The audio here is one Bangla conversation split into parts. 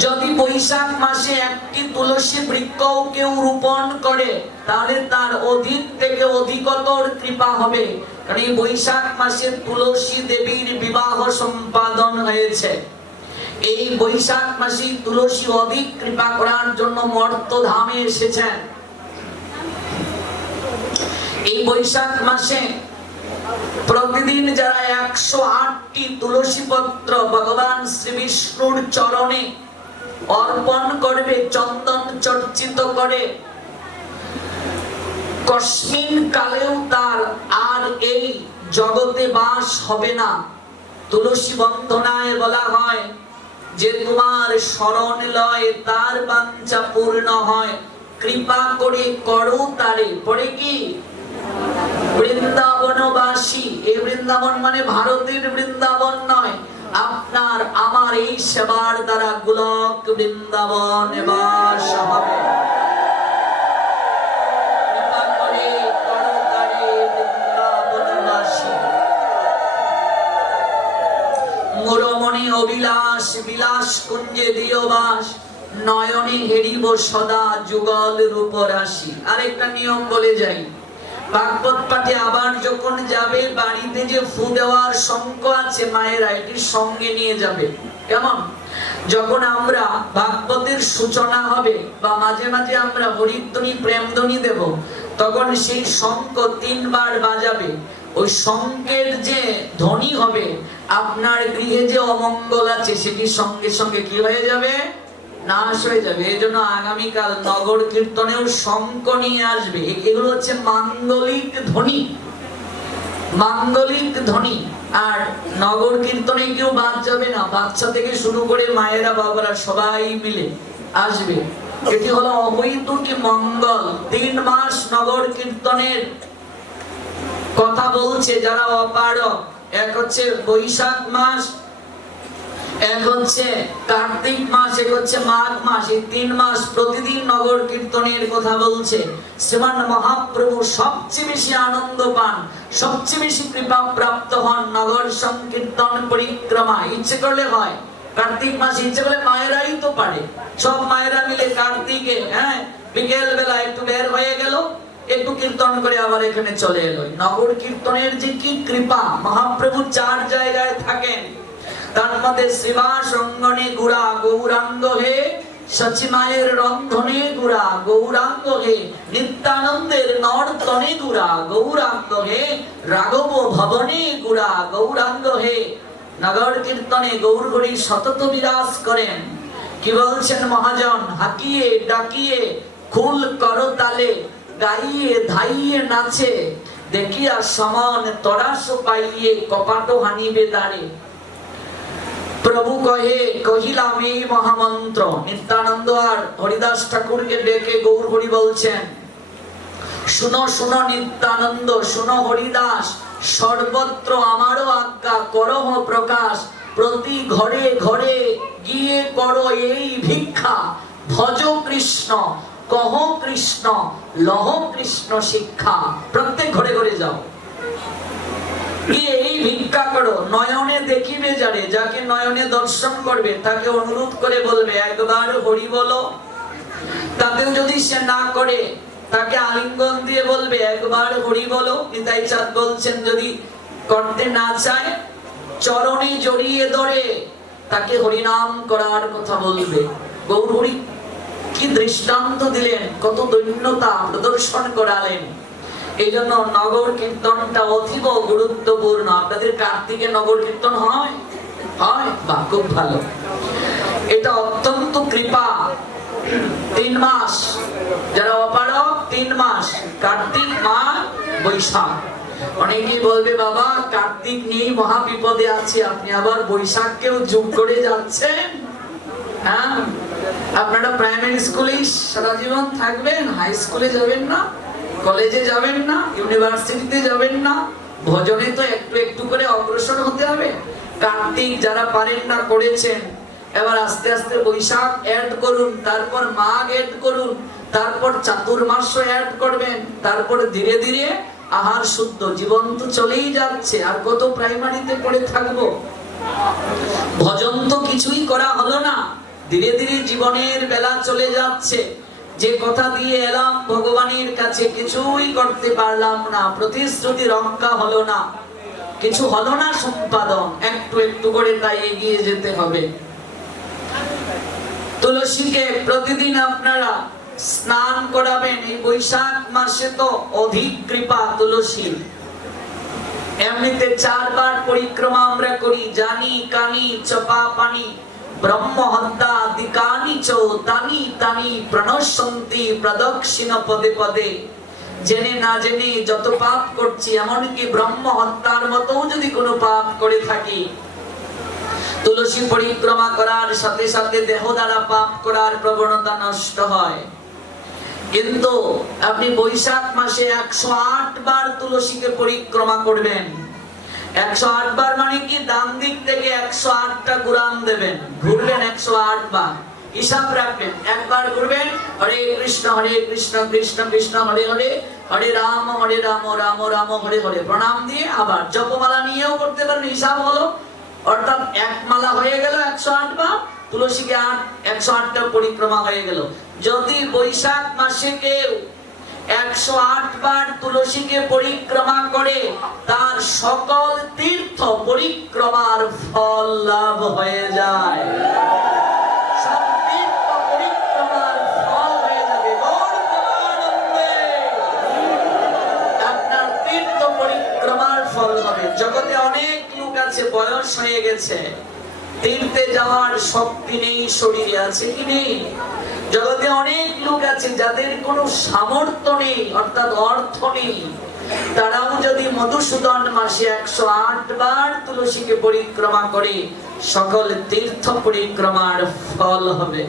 যদি বৈশাখ মাসে একটি তুলসী বৃক্ষও কেউ রোপণ করে তাহলে তার অধিক থেকে অধিকতর কৃপা হবে, কারণ এই বৈশাখ মাসে তুলসী দেবীর বিবাহ সম্পাদন হয়েছে। এই বৈশাখ মাসে তুলসী অধিক কৃপা করার জন্য মর্তধামে এসেছেন। এই বৈশাখ মাসে প্রতিদিন যারা 108টি তুলসী পত্র ভগবান শ্রী বিষ্ণুর চরণে অর্পণ করবে, চন্দন চর্চিত করে, কস্মিন কালেও তার আর এই জগতে বাস হবে না। তুলসী বন্দনায় বলা হয় যে তোমার শরণ লয় তার বাঞ্ছা পূর্ণ হয়, কৃপা করে করো তারে। পরে কি বৃন্দাবনবাসী, এই বৃন্দাবন মানে ভারতের বৃন্দাবন নয়, আপনার আমার এই সেবার দ্বারা গোলক বৃন্দাবনে বাস হবে। কৃপা করে করো তারে বৃন্দাবনবাসী। মোরমণি অবিলাস বিলাস কুঞ্জে দিও বাস, নয়নে হেরিব সদা যুগল রূপ রাশি। আরেকটা নিয়ম বলে যাই, ভাগবত পাঠে আবার যখন যাবে বাড়িতে যে ফু দেওয়ার শঙ্খ আছে মায়েরা এটির সঙ্গে নিয়ে যাবে। কেমন? যখন আমরা ভাগবতের সূচনা হবে বা মাঝে মাঝে আমরা হরিধ্বনি প্রেমধ্বনি দেব, তখন সেই শঙ্খ 3 বার বাজাবে। ওই শঙ্খের যে ধ্বনি হবে আপনার গৃহে যে অমঙ্গল আছে সেটি সঙ্গে সঙ্গে কি হয়ে যাবে? নাশ হয়ে যাবে। এই জন্য আগামীকাল নগর কীর্তনেও শঙ্খ নিয়ে আসবে। এগুলো হচ্ছে মাঙ্গলিক ধ্বনি, মাঙ্গলিক ধ্বনি। আর নগর কীর্তনে কেউ বাদ যাবে না, বাচ্চা থেকে শুরু করে মায়েরা বাবারা সবাই মিলে আসবে। এটি হলো অবৈতুকী মঙ্গল। 3 মাস নগর কীর্তনের কথা বলছে যারা অপারক। এক হচ্ছে বৈশাখ মাস, এক হচ্ছে কার্তিক মাস, এক হচ্ছে মাঘ মাস। এই 3 মাস প্রতিদিন নগর কীর্তনের কথা বলছে। শ্রীমান মহাপ্রভু সবচেয়ে বেশি আনন্দ পান, সবচেয়ে বেশি কৃপা প্রাপ্ত হন নগর সংকীর্তন পরিক্রমা। ইচ্ছে করলে হয় কার্তিক মাস, ইচ্ছে করলে মায়েরাই তো পারে, সব মায়েরা মিলে কার্তিকে বিকেল বেলা একটু বের হয়ে গেল, একটু কীর্তন করে আবার এখানে চলে এলো। নগর কীর্তনের যে কি কৃপা! মহাপ্রভু 4 জায়গায় থাকেন, তার মধ্যে শ্রীবাস অঙ্গনে গুড়া গৌরাঙ্গ হে, সচিমায়ের রন্ধনে গুড়া গৌরাঙ্গ হে, নিত্যানন্দের নর্তনে গুড়া গৌরাঙ্গ হে, রাঘব ভবনে গুড়া গৌরাঙ্গ হে। নগর কীর্তনে গৌরহরি সতত বিরাজ করেন। কি বলছেন মহাজন? হাকিয়ে ডাকিয়ে খুল করতালে, গাইয়ে ধাইয়ে নাচে, দেখিয়া সমান তরাস পাইয়ে কপাট হানিবে দাঁড়ে। প্রভু কহে কহিলাম এই মহামন্ত্র। নিত্যানন্দ আর হরিদাস ঠাকুরকে ডেকে গৌর হরি বলছেন, শুনো শুনো নিত্যানন্দ, শুনো হরিদাস, সর্বত্র আমারও আজ্ঞা করহ প্রকাশ, প্রতি ঘরে ঘরে গিয়ে করো এই ভিক্ষা, ভজ কৃষ্ণ কহ কৃষ্ণ লহ কৃষ্ণ শিক্ষা। প্রত্যেক ঘরে ঘরে যাও, গিয়ে এই ভিক্ষা করো। নয়নে দেখিবে যারে, যাকে নয়নে দর্শন করবে তাকে অনুরোধ করে বলবে একবার হরি বলো। তাতেও যদি সে না করে তাকে আলিঙ্গন দিয়ে বলবে একবার হরি বলো। নিতাই চাঁদ বলছেন যদি করতে না চায় চরণে জড়িয়ে ধরে তাকে হরিনাম করার কথা বলবে। গৌর হরি কি দৃষ্টান্ত দিলেন, কত দৈন্যতা প্রদর্শন করালেন। এই জন্য নগর কীর্তনটা অতীব গুরুত্বপূর্ণ। আপনাদের কার্তিকে নগর কীর্তন হয়? হয়? বা খুব ভালো। এটা অত্যন্ত কৃপা। 3 মাস যারা অপারক, 3 মাস কার্তিক, মাঘ, বৈশাখ। অনেকেই বলবে বাবা কার্তিক নিয়ে মহা বিপদে আছি, আপনি আবার বৈশাখকেও যোগ করে যাচ্ছেন। হ্যাঁ, আপনারা প্রাইমারি স্কুলেই সারা জীবন থাকবেন, হাই স্কুলে যাবেন না, কলেজে যাবেন না, ইউনিভার্সিটিতে যাবেন না, ভজনে তো একটু একটু করে অগ্রসর হতে হবে। কার্তিক যারা পারেন না করেছেন, এবার আস্তে আস্তে বৈশাখ অ্যাড করুন, তারপর মাঘ অ্যাড করুন, তারপর চাতুর্মাস্য অ্যাড করবেন, তারপর ধীরে ধীরে আহার শুদ্ধ। জীবন তো চলেই যাচ্ছে, আর কত প্রাইমারিতে পড়ে থাকবো? ভজন তো কিছুই করা হলো না, ধীরে ধীরে জীবনের বেলা চলে যাচ্ছে, যে কথা দিয়ে এলাম ভগবানের কাছে কিছুই করতে পারলাম না, প্রতিশ্রুতি রক্ষা হলো না, কিছু হলো না সম্পাদন, একটু একটু করে তাই এগিয়ে যেতে হবে। তুলসীকে প্রতিদিন আপনারা স্নান করাবেন। এই বৈশাখ মাসে তো অধিক কৃপা তুলসী। এমনিতে 4 বার পরিক্রমা আমরা করি, জানি কানি চপা পানি ব্রহ্ম হত্যা দিকানি চ তানি তানি প্রণশন্তি প্রদক্ষিণ পদে পদে। জেনে না জেনে যত পাপ করছি, এমনকি ব্রহ্ম হত্যার মতো যদি কোনো পাপ করে থাকি, তুলসী পরিক্রমা করার সাথে সাথে দেহ দ্বারা পাপ করার প্রবণতা নষ্ট হয়। কিন্তু আপনি বৈশাখ মাসে 108 বার তুলসীকে পরিক্রমা করবেন। 108 বার মানে কি, ডান দিক থেকে 108টা ঘুরান দেবেন, ঘুরবেন 108 বার, হিসাব রাখবেন। একবার ঘুরবেন, হরে কৃষ্ণ কৃষ্ণ কৃষ্ণ হরে হরে, হরে রাম রাম রাম হরে হরে, প্রণাম দিয়ে আবার জপমালা নিয়েও করতে পারেন, হিসাব হলো। অর্থাৎ এক মালা হয়ে গেল 108 বার, তুলসীকে 108টা পরিক্রমা হয়ে গেল। যদি বৈশাখ মাসে কেউ 108 বার তুলসীকে পরিক্রমা করে, তার সকল তীর্থ পরিক্রমার ফল লাভ হয়ে যায়। সব তীর্থ পরিক্রমার ফল হয়ে যাবে। আপনার তীর্থ পরিক্রমার ফল হবে। জগতে অনেক লোক আছে, বয়স হয়ে গেছে, তীর্থে যাওয়ার শক্তি নেই, শরীরে আছে কি নেই? জগতে অনেক লোক আছে যাদের কোনো সামর্থ্য নেই, অর্থাৎ অর্থ নেই, তারাও যদি মধুসূদন মাসে 108 বার তুলসীকে পরিক্রমা করে, সকল তীর্থ পরিক্রমার ফল হবে।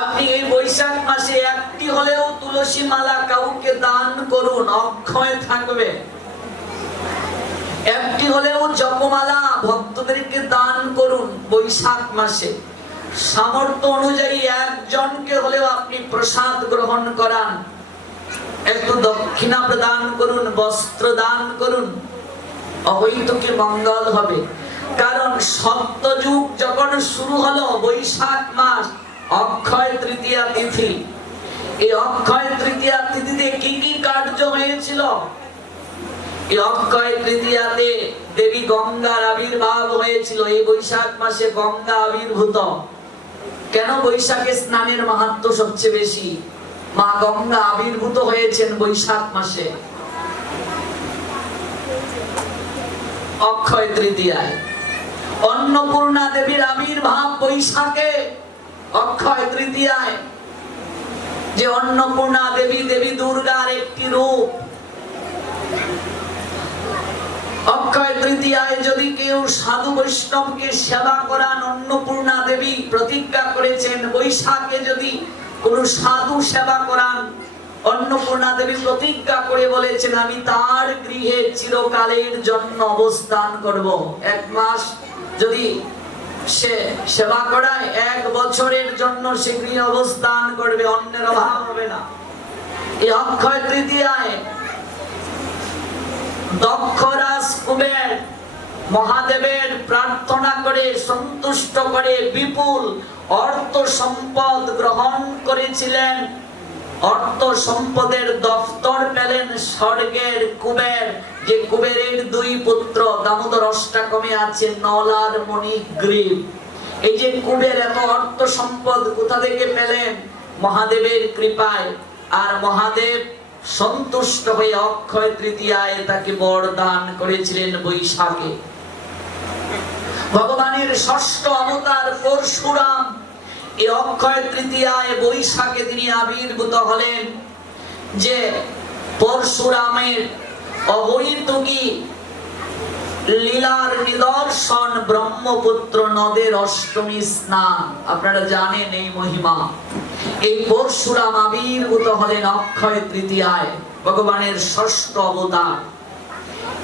আপনি এই বৈশাখ মাসে একটি হলেও তুলসী মালা কাউকে দান করুন, অক্ষয় থাকবে। একটি হলেও জপমালা ভক্তদেরকে দান করুন বৈশাখ মাসে। সামর্থ্য অনুযায়ী একজনকে হলেও আপনি প্রসাদ গ্রহণ করান, একটু দক্ষিণা প্রদান করুন, বস্ত্র দান করুন, অবৈতকে মঙ্গল হবে। কারণ সত্যযুগ যখন শুরু হলো, বৈশাখ মাস অক্ষয় তৃতীয়া তিথি। এই অক্ষয় তৃতীয়া তিথিতে কি কি কার্য হয়েছিল? এই অক্ষয় তৃতীয়াতে দেবী গঙ্গার আবির্ভাব হয়েছিল। এই বৈশাখ মাসে গঙ্গা আবির্ভূত। কেন বৈশাখে স্নানের মাহাত্ম্য সবচেয়ে বেশি? মা গঙ্গা আবির্ভূত হয়েছেন বৈশাখ মাসে অক্ষয় তৃতীয়ায়। অন্নপূর্ণা দেবীর আবির্ভাব বৈশাখে অক্ষয় তৃতীয়ায়। যে অন্নপূর্ণা দেবী, দেবী দুর্গার একটি রূপ। অক্ষয় তৃতীয়ায় যদি কেউ সাধু বৈষ্ণবকে সেবা করান, অন্নপূর্ণা দেবী প্রতিজ্ঞা করেছেন, বৈশাখে যদি কোন সাধু সেবা করান, অন্নপূর্ণা দেবী প্রতিজ্ঞা করে বলেছেন, আমি তার গৃহে চিরকালের জন্য অবস্থান করব। 1 মাস যদি সে সেবা করায়, 1 বছরের জন্য সে গৃহে অবস্থান করবে, অন্যের অভাব হবে না। এই অক্ষয় তৃতীয়ায় দক্ষরাজ কুবের মহাদেবের প্রার্থনা করে, সন্তুষ্ট করে বিপুল অর্থ সম্পদ গ্রহণ করেছিলেন। অর্থ সম্পদের দফতর পেলেন স্বর্গের কুবের, যে কুবেরের 2 পুত্র, দামোদর অষ্টকমে আছে নল আর মণিগ্রীব। এই যে কুবের এত অর্থ সম্পদ কোথা থেকে পেলেন? মহাদেবের কৃপায়। আর মহাদেব সন্তুষ্ট হয়ে অক্ষয় তৃতীয়ায় তাকে বরদান করেছিলেন বৈশাখে। ভগবানের ষষ্ঠ অবতার পরশুরাম এই অক্ষয় তৃতীয়ায় বৈশাখে তিনি আবির্ভূত হলেন। যে পরশুরামের অবৈতুকী লীলার নিদর্শন ব্রহ্মপুত্র নদের অষ্টমী স্নান। আপনারা জানেন এই মহিমা। এই পরশুরাম আবির্ভূত হলেন অক্ষয় তৃতীয়ায়, ভগবানের ষষ্ঠ অবতার।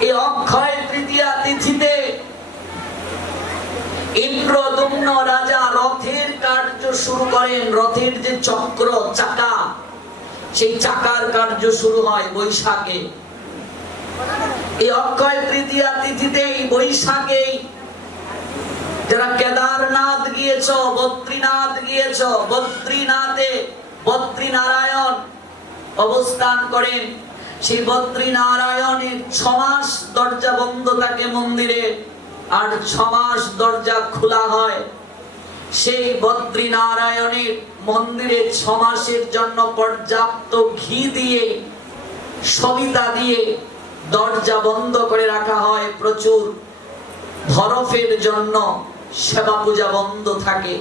এই অক্ষয় তৃতীয়া তিথিতে ইন্দ্রদুম্ন রাজা রথের কার্য শুরু করেন। রথের যে চক্র, চাকা, সেই চাকার কার্য শুরু হয় বৈশাখে। এই অক্ষয় তৃতীয়া তিথিতেই বৈশাখেই যারা কেদারনাথ গিয়েছ, বদ্রীনাথ গিয়েছ, বদ্রীনাথে বদ্রীনারায়ণ অবস্থান করেন। সেই বদ্রীনারায়ণের 6 মাস দরজা বন্ধ থাকে মন্দিরে, আর 6 মাস দরজা খোলা হয়। সেই বদ্রীনারায়ণের মন্দিরে 6 মাসের জন্য পর্যাপ্ত ঘি দিয়ে, সবিতা দিয়ে দরজা বন্ধ করে রাখা হয়। প্রচুর বরফের জন্য সেবা পূজা বন্ধ থাকে।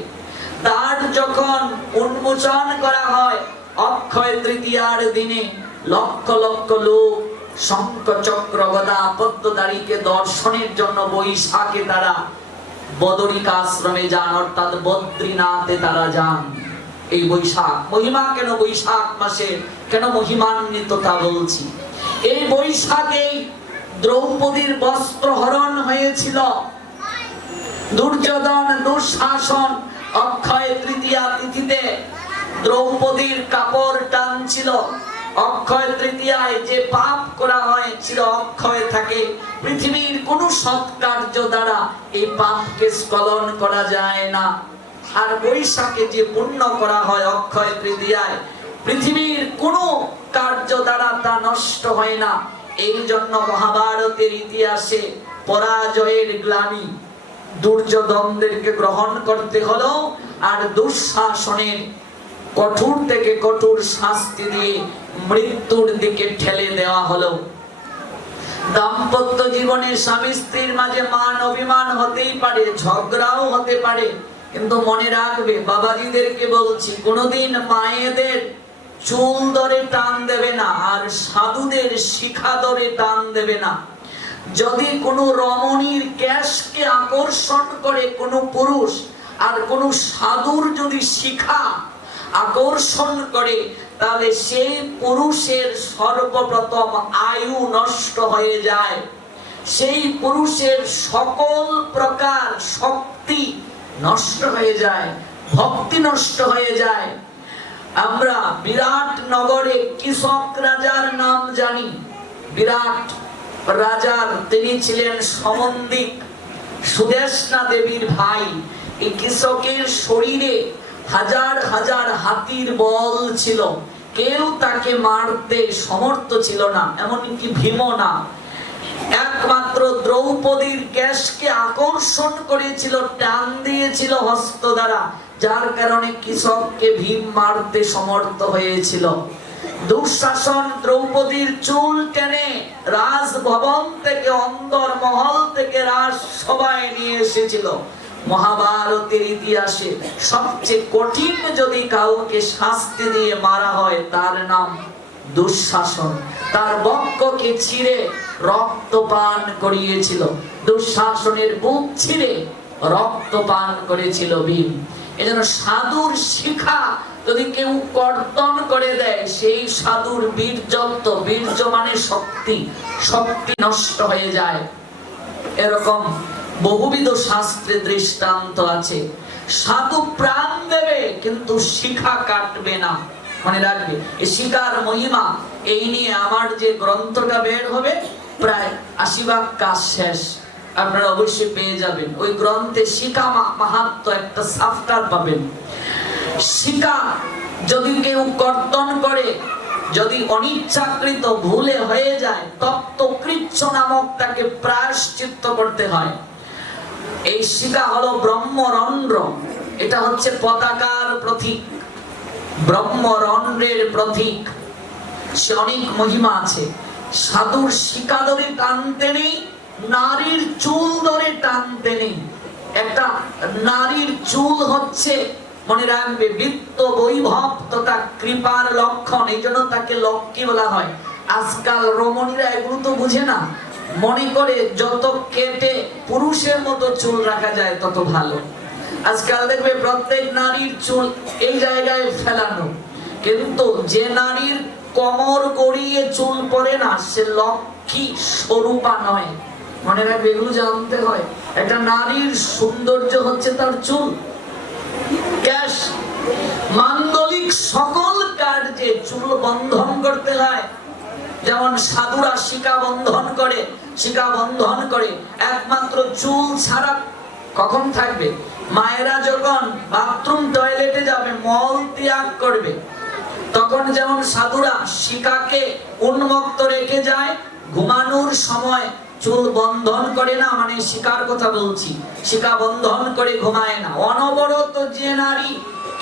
তার যখন উন্মোচন করা হয় অক্ষয় তৃতীয়ার দিনে, লক্ষ লক্ষ লোক শঙ্খ চক্র গদা পদ্মধারীকে দর্শনের জন্য বৈশাখে তারা বদরিকা আশ্রমে যান, অর্থাৎ বদ্রীনাথে তারা যান। এই বৈশাখ মহিমা কেন, বৈশাখ মাসে কেন মহিমান্বিত তা বলছি। এই বৈশাখে দ্রৌপদীর বস্ত্র হরণ হয়েছিল। দুর্যোধন দুঃশাসন অক্ষয় তৃতীয়া তিথিতে দ্রৌপদীর কাপড় টানছিল। অক্ষয় তৃতীয়ায় যে পাপ করা হয় চির অক্ষয় থাকে। পৃথিবীর কোন সৎকার্য দ্বারা এই পাপকে স্খলন করা যায় না। আর বৈশাখে যে পুণ্য করা হয় অক্ষয় তৃতীয়ায়, পৃথিবীর কোন কার্য দ্বারা তা নষ্ট হয় না। এই জন্য মহাভারতের ইতিহাসে পরাজয়ের গ্লানি দুর্যোধনদেরকে গ্রহণ করতে হলো, আর দুঃশাসনের কঠোর থেকে কঠোর শাস্তি দিয়ে মৃত্যুর দিকে ঠেলে দেওয়া হলো। দাম্পত্য জীবনে স্বামী স্ত্রীর মাঝে মান অভিমান হতেই পারে, ঝগড়াও হতে পারে, কিন্তু মনে রাখবে, বাবাজিদেরকে বলছি, কোনোদিন মায়েদের চুল ধরে টান দেবে না, আর সাধুদের শিখা ধরে টান দেবে না। যদি কোনো রমণীর কেশকে আকর্ষণ করে কোনো পুরুষ, আর কোনো সাধুর যদি শিখা আকর্ষণ করে, তাহলে সেই পুরুষের সর্বপ্রথম আয়ু নষ্ট হয়ে যায়। সেই পুরুষের সকল প্রকার শক্তি নষ্ট হয়ে যায়, ভক্তি নষ্ট হয়ে যায়। আমরা বিরাট নগরে কৃষক রাজার নাম জানি। বিরাট রাজার তিনি ছিলেন সমন্বিক, সুদেষ্ণা দেবীর ভাই। এই কৃষকের শরীরে হাজার হাজার হাতির বল ছিল, কেউ তাকে মারতে সমর্থ ছিল না, এমনকি ভীম না। একমাত্র দ্রৌপদীর কেশকে আকর্ষণ করেছিল, টান দিয়েছিল হস্ত দ্বারা, যার কারণে কৃষককে ভীম মারতে সমর্থ হয়েছিল। দুঃশাসন দ্রৌপদীর চুল টেনে রাজভবন থেকে, অন্দর মহল থেকে রাজসভায় নিয়ে এসেছিল। মহাভারতের ইতিহাসে সবচেয়ে কঠিন যদি কাউকে শাস্তি দিয়ে মারা হয়, তার নাম দুঃশাসন। তার বক্ষকে ছিঁড়ে রক্তপান করিয়েছিল, দুঃশাসনের বুক ছিঁড়ে রক্তপান করেছিল ভীম। এজন্য সাধুর শিখা যদি কেউ কর্তন করে দেয়, সেই সাধুর বীর্যত্ব, বীর্য মানে শক্তি, শক্তি নষ্ট হয়ে যায়। এরকম বহুবিধ শাস্ত্রে দৃষ্টান্ত আছে। সাধু প্রাণ দেবে কিন্তু শিখা কাটবে না। মনে রাখবে, এই শিখার মহিমা এই নিয়ে আমার যে গ্রন্থটা বের হবে, প্রায় 80 ভাগ কাজ শেষ, আপনারা অবশ্যই পেয়ে যাবেন। ওই গ্রন্থে শিখা মাহাত্ম্য একটা সাফটার পাবেন। শিখা যদি কেউ কর্তন করে, যদি অনিচ্ছাকৃত ভুলে হয়ে যায়, তপ্তকৃচ্ছ নামক তাকে প্রায়শ্চিত্ত করতে হয়। এই শিখা হলো ব্রহ্মরন্ধ্র, এটা হচ্ছে পতাকার প্রতীক, ব্রহ্মরন্ধ্রের প্রতীক। সে অনেক মহিমা আছে। সাধুর শিখা ধরে টানতে নেই, নারীর চুল ধরে টানতে নেই। একটা নারীর চুল হচ্ছে, মনে রাখবে, বিত্ত বৈভব তথা কৃপার লক্ষণ, এই জন্য তাকে লক্ষ্মী বলা হয়। আজকাল রমণীরা এগুলো তো বুঝে না, মনে করে যত কেটে পুরুষের মতো চুল রাখা যায় তত ভালো। আজকাল দেখবে প্রত্যেক নারীর চুল এই জায়গায় ফেলানো, কিন্তু যে নারীর কোমর গড়িয়ে চুল পড়ে না, সে লক্ষ্মী স্বরূপা নয়। মনে রাখবে, এগুলো জানতে হয়। একটা নারীর সৌন্দর্য হচ্ছে তার চুল, কেশ, মাঙ্গলিক সকল কার্যে চুল বন্ধন করতে হয়। যেমন সাধুরা শিখা বন্ধন করে, শিখা বন্ধন করে একমাত্র চুল ছাড়া কখন থাকবে? মায়েরা যখন বাথরুম টয়লেটে যাবে, মল ত্যাগ করবে, তখন যেমন সাধুরা শিকাকে উন্মুক্ত রেখে যায়, ঘুমানোর সময় চুল বন্ধন করে না, মানে শিকার কথা বলছি, শিকা বন্ধন করে ঘুমায় না। অনবরত যে নারী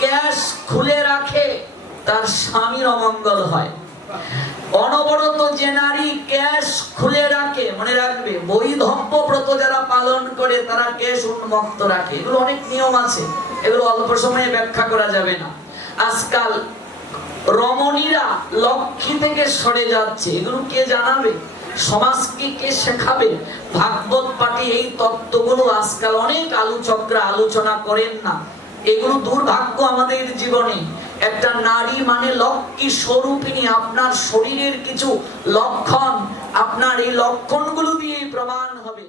কেশ খুলে রাখে তার স্বামীর অমঙ্গল হয়। অনবরত যে নারী কেশ খুলে রাখে, মনে রাখবে, বৈধব্য ব্রত যারা পালন করে তারা কেশ উন্মুক্ত রাখে। এগুলো অনেক নিয়ম আছে, এগুলো অল্প সময়ে ব্যাখ্যা করা যাবে না। আজকাল রমণীরা লক্ষ্মী থেকে সরে যাচ্ছে, এগুলো কে জানাবে? সমাজকে কে শেখাবে? ভাগবত পাঠে এই তত্ত্বগুলো আজকাল অনেক আলোচকরা আলোচনা করেন না। এগুলো দুর্ভাগ্য আমাদের জীবনে। একটা নারী মানে লক্ষ্মী স্বরূপিণী। আপনার শরীরের কিছু লক্ষণ, আপনার এই লক্ষণগুলো দিয়ে প্রমাণ হবে।